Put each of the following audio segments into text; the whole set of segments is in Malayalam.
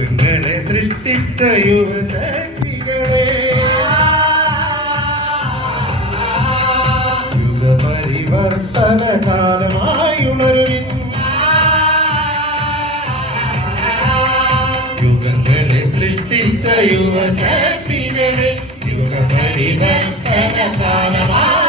നിങ്ങളെ സൃഷ്ടിച്ച യുവശക്തികളെ. യുഗപരിവർത്തന കാലമായുണരുവിൻ യുഗങ്ങളെ സൃഷ്ടിച്ച യുവശക്തികളെ. യുഗപരിവർത്തന കാലമായി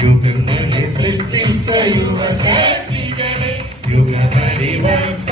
You can buy this little thing so you must have You can buy one.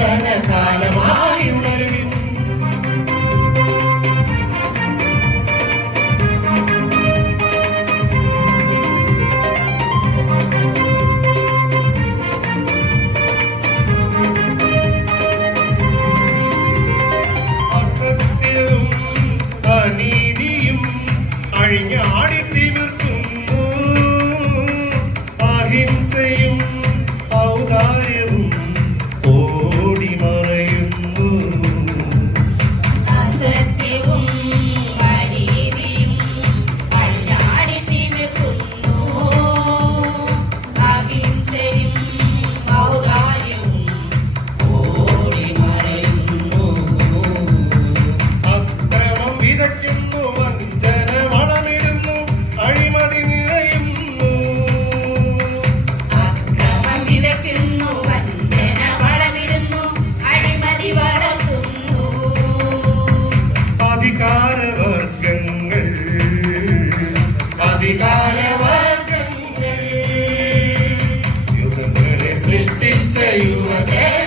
you.